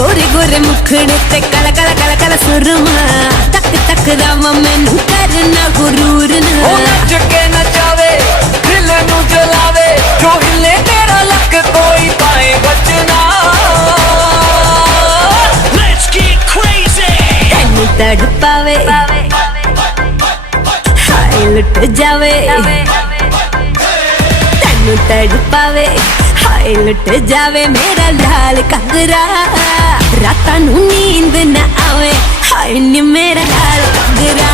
गोरे गोरे मुखड़े ते काला काला काला काला सुरमा तक तक रावा मैनू करना गुरूर ना ओ नच के नचावे दिल नू जलावे जो हिले तेरा लक कोई पाए बचना Let's get crazy. तैनू तड़पावे हाय लुट जावे तैनू तड़पावे हाय लुट जावे मेरा लाल घगरा रातां नू नींद ना आवे हाय नी मेरा लाल घगरा